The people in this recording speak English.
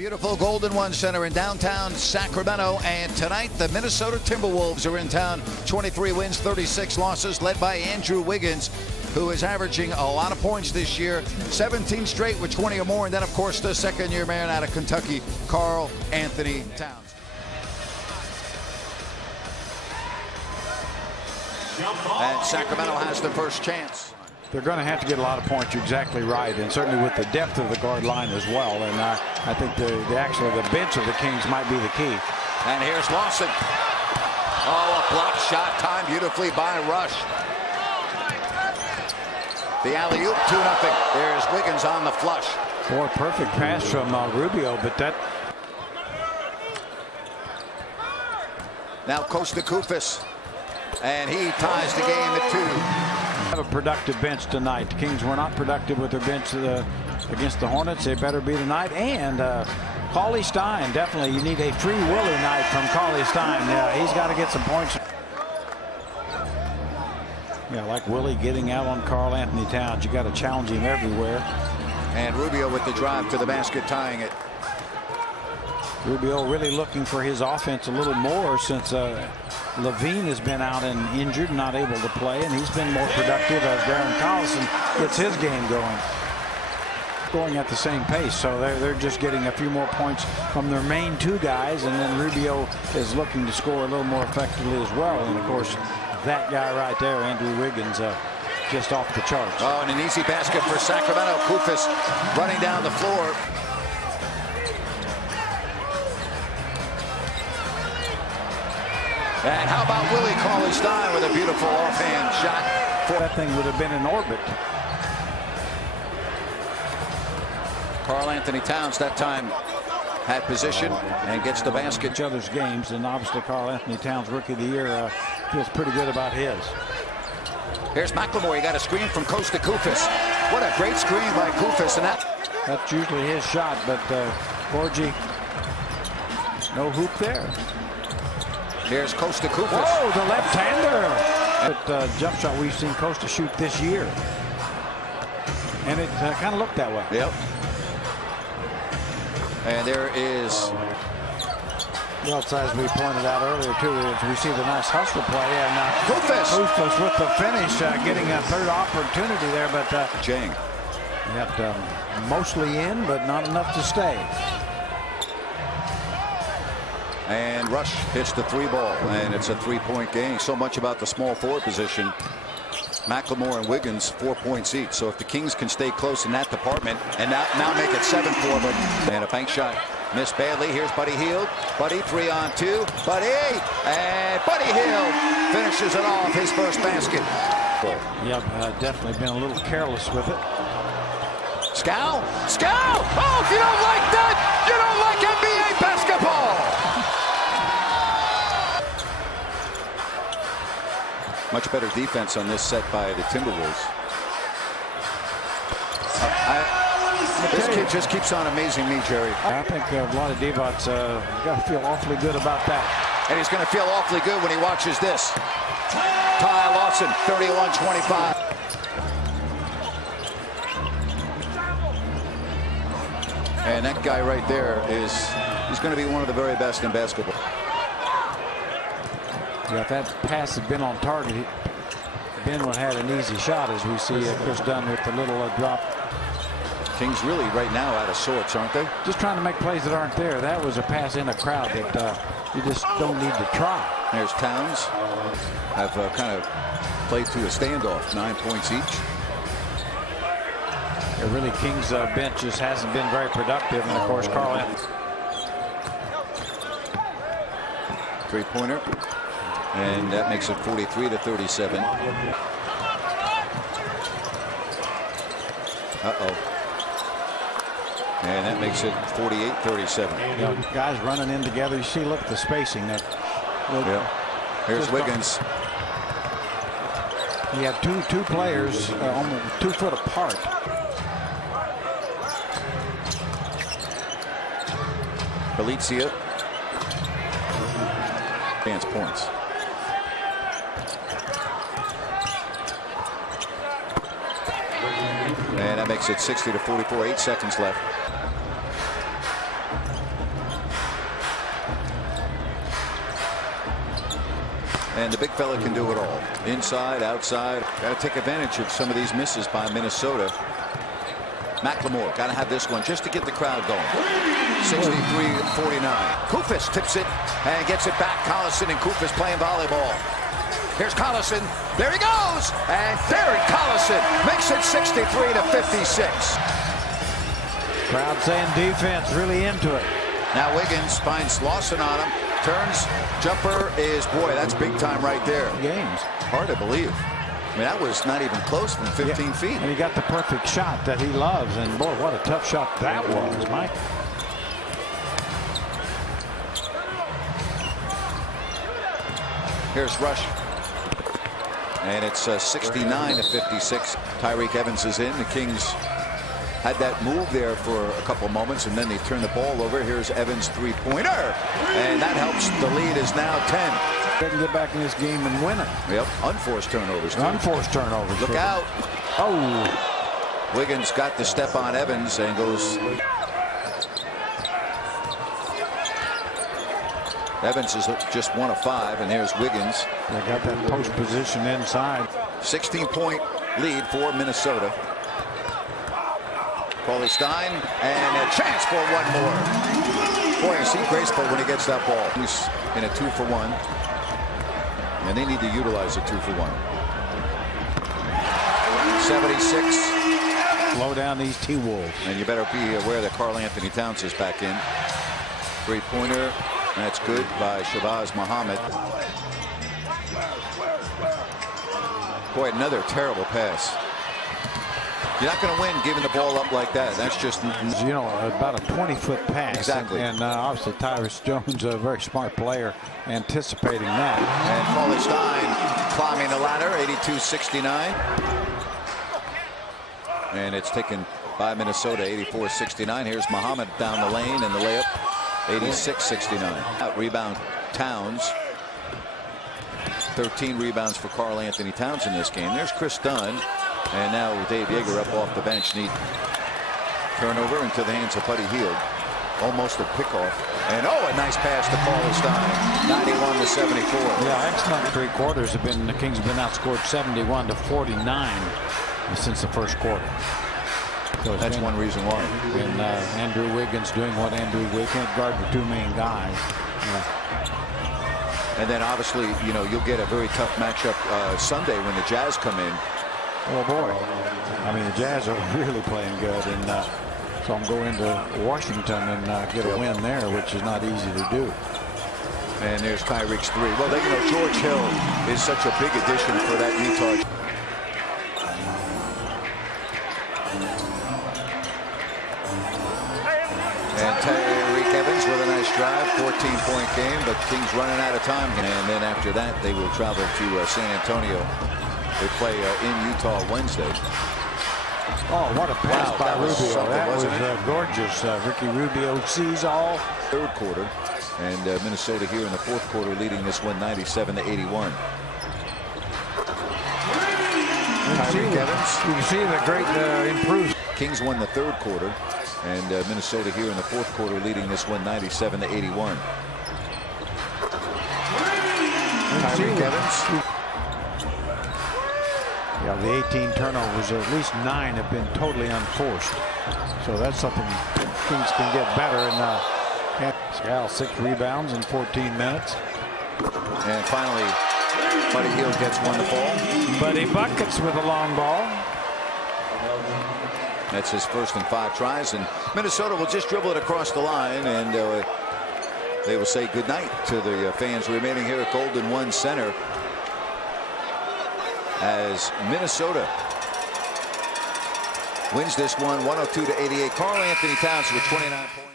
Beautiful Golden One Center in downtown Sacramento, and tonight the Minnesota Timberwolves are in town. 23 wins, 36 losses, led by Andrew Wiggins, who is averaging a lot of points this year, 17 straight with 20 or more, and then of course the second-year man out of Kentucky, Karl Anthony Towns. And Sacramento has the first chance. They're going to have to get a lot of points. You're exactly right, and certainly with the depth of the guard line as well. And I think the bench of the Kings might be the key. And here's Lawson. Oh, a block shot timed beautifully by Rush. The alley-oop, 2-0. There's Wiggins on the flush. Boy, perfect pass from Rubio, but that. Now Costa Koufis, and he ties the game at 2. Have a productive bench tonight. The Kings were not productive with their bench against the Hornets. They better be tonight. And Cauley Stein, definitely you need a free Willie night from Cauley Stein. Yeah, he's got to get some points. Yeah, like Willie getting out on Karl Anthony Towns. You got to challenge him everywhere. And Rubio with the drive to the basket, tying it. Rubio really looking for his offense a little more since Levine has been out and injured, not able to play, and he's been more productive as Darren Collison gets his game going at the same pace. So they're just getting a few more points from their main two guys, and then Rubio is looking to score a little more effectively as well. And of course, that guy right there, Andrew Wiggins, just off the charts. Oh, and an easy basket for Sacramento. Koufis running down the floor. And how about Willie Cauley Stein with a beautiful offhand shot? That thing would have been in orbit. Karl Anthony Towns that time had position and gets the basket. Each other's games, and obviously Karl Anthony Towns, Rookie of the Year, feels pretty good about his. Here's McLemore. He got a screen from Costa Koufis. What a great screen by Koufis, and that's usually his shot, but Gorgie, no hoop there. Here's Costa Koufis. Oh, the left-hander. But jump shot we've seen Costa shoot this year. And it kind of looked that way. Yep. And there is. Well, as we pointed out earlier, too, we see the nice hustle play. And Koufis with the finish, getting a third opportunity there. But Jang. Got mostly in, but not enough to stay. And Rush hits the 3-ball, and it's a 3-point game. So much about the small forward position. McLemore and Wiggins 4 points each. So if the Kings can stay close in that department and now make it 7 for them. And a bank shot missed badly. Here's Buddy Hield. Buddy 3-on-2. Buddy, and Buddy Hield finishes it off, his first basket. Yep, definitely been a little careless with it. Scow. Oh, if you don't like that, you don't like NBA basketball. Much better defense on this set by the Timberwolves. This kid just keeps on amazing me, Jerry. I think Vlade Divac's got to feel awfully good about that. And he's going to feel awfully good when he watches this. Ty Lawson, 31-25. And that guy right there he's going to be one of the very best in basketball. Yeah, if that pass had been on target, Ben would have had an easy shot, as we see Chris Dunn with the little drop. Kings really right now out of sorts, aren't they? Just trying to make plays that aren't there. That was a pass in a crowd that you just don't need to try. There's Towns. Have kind of played through a standoff, 9 points each. Yeah, really, Kings bench just hasn't been very productive, and of course, Karl Anthony. 3-pointer. And that makes it 43-37. And that makes it 48-37. Yeah, guys running in together. You see, look at the spacing. Yeah. Here's Wiggins. You have two players almost 2 foot apart. Belizia. Advance points. And that makes it 60-44, 8 seconds left. And the big fella can do it all. Inside, outside. Got to take advantage of some of these misses by Minnesota. McLemore got to have this one just to get the crowd going. 63-49. Koufos tips it and gets it back. Collison and Koufos playing volleyball. Here's Collison. There he goes. And Derek Collison makes it 63-56. Crowd saying defense, really into it. Now Wiggins finds Lawson on him. Turns. Jumper is, boy, that's big time right there. Games. Hard to believe. I mean, that was not even close from 15 feet. And he got the perfect shot that he loves. And boy, what a tough shot that was, Mike. Here's Rush. And it's 69-56. Tyreke Evans is in. The Kings had that move there for a couple of moments, and then they turn the ball over. Here's Evans' three-pointer. And that helps. The lead is now 10. They can get back in this game and win it. Yep. Unforced turnovers, too. Unforced turnovers. Look out. Oh. Wiggins got the step on Evans and goes. Evans is just 1 of 5, and here's Wiggins. They got that post position inside. 16-point lead for Minnesota. Paulie Stein, and a chance for one more. Boy, is he graceful when he gets that ball. He's in a 2-for-1, and they need to utilize a 2-for-1. 76. Slow down these T-Wolves. And you better be aware that Karl Anthony Towns is back in. Three-pointer. That's good by Shabazz Muhammad. Boy, another terrible pass. You're not going to win giving the ball up like that. That's just, you know, about a 20-foot pass. Exactly. And obviously Tyrus Jones, a very smart player, anticipating that. And Paulie Stein climbing the ladder, 82-69. And it's taken by Minnesota, 84-69. Here's Muhammad down the lane and the layup, 86-69. Rebound Towns. 13 rebounds for Karl Anthony Towns in this game. There's Chris Dunn. And now Dave Yeager up off the bench. Neat turnover into the hands of Buddy Hield. Almost a pickoff. And a nice pass to Paulie Stein. 91-74. Yeah, excellent 3 quarters have been. The Kings have been outscored 71-49 since the first quarter. So that's one reason why. And Andrew Wiggins doing what Andrew Wiggins can't guard the 2 main guys. And then obviously, you know, you'll get a very tough matchup Sunday when the Jazz come in. Oh boy, I mean the Jazz are really playing good, and so I'm going to Washington and get a win there, which is not easy to do. And there's Tyreek's 3. Well, you know, George Hill is such a big addition for that Utah. And Tyreke Evans with a nice drive, 14-point game, but Kings running out of time. And then after that, they will travel to San Antonio. They play in Utah Wednesday. Oh, what a pass by Rubio. That was gorgeous. Ricky Rubio sees all. Third quarter. And Minnesota here in the fourth quarter leading this one 97-81. Tyreke Evans. You can see the great improvement. Kings won the third quarter. And Minnesota here in the fourth quarter leading this one 97-81. Tyreke Evans. Yeah, the 18 turnovers, at least 9 have been totally unforced. So that's something Kings can get better. And Scal 6 rebounds in 14 minutes. And finally, Buddy Hield gets one to fall. Buddy buckets with a long ball. That's his first in 5 tries. And Minnesota will just dribble it across the line. And they will say goodnight to the fans remaining here at Golden One Center. As Minnesota wins this one 102-88. Karl Anthony Towns with 29 points.